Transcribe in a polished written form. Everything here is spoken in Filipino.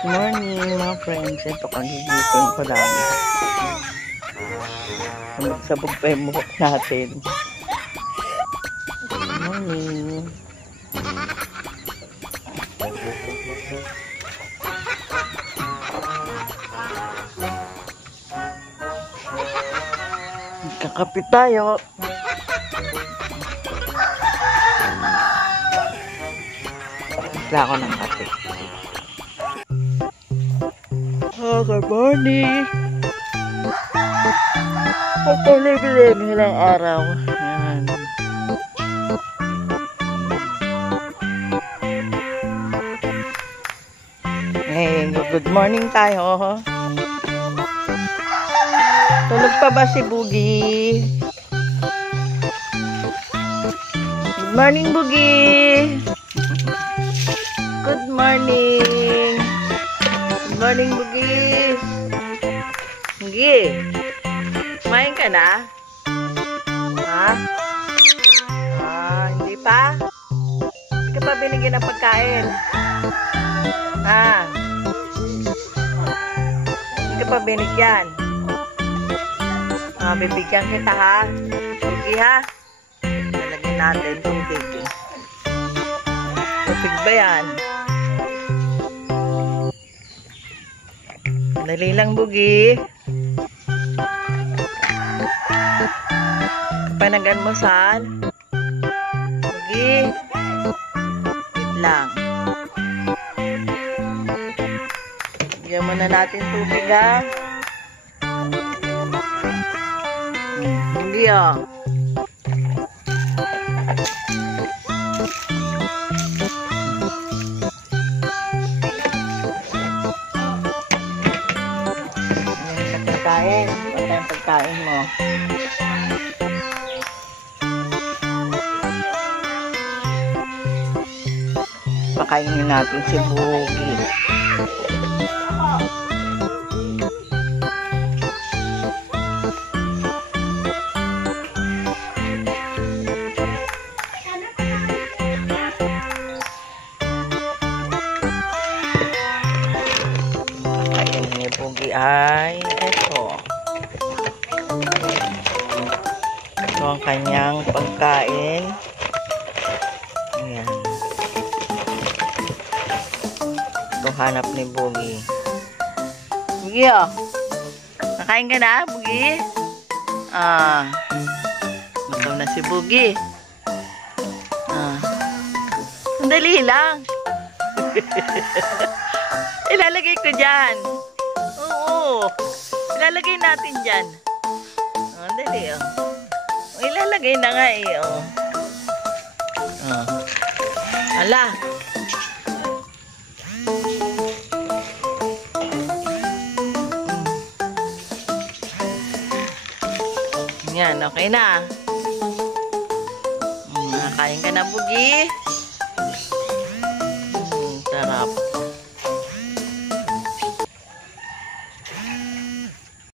Morning mga friends, ito kagigising ko lang. Sabog pa yung buhok natin. Good morning. Kakape tayo. Wala ako ng kape. Oh, good morning. Pagpalibilig ilang araw. Ayan. Hey, good morning tayo. Tulog pa ba si Boogie? Good morning, Boogie. Good morning. Good morning, Boogie. Boogie, kumain ka na? Ha? Hindi pa? Hindi ka pa binigyan ng pagkain? Ha? Hindi ka pa binigyan? Bibigyan kita ha? Boogie ha? Lalagyan natin tubig. Tubig ba yan? Dali lang, Boogie. Panag-almusal. Boogie. Wait lang. Bigyan muna natin tubig ha. Boogie oh. Pagkain. Ito yung pagkain mo. Pakainin natin si Boogie. Pakainin ni Boogie ay ito. Ito ang kanyang pagkain. Ayan. Ito hanap ni Boogie. Boogie oh. Nakain ka na, Boogie? Gutom na si Boogie. Sandali lang. Ilalagay ko dyan. Oo. Ilalagay natin dyan. Dali oh. Ilalagay na nga eh oh. Ala. Yan, okay na. Nakain ka na, Boogie. Sarap.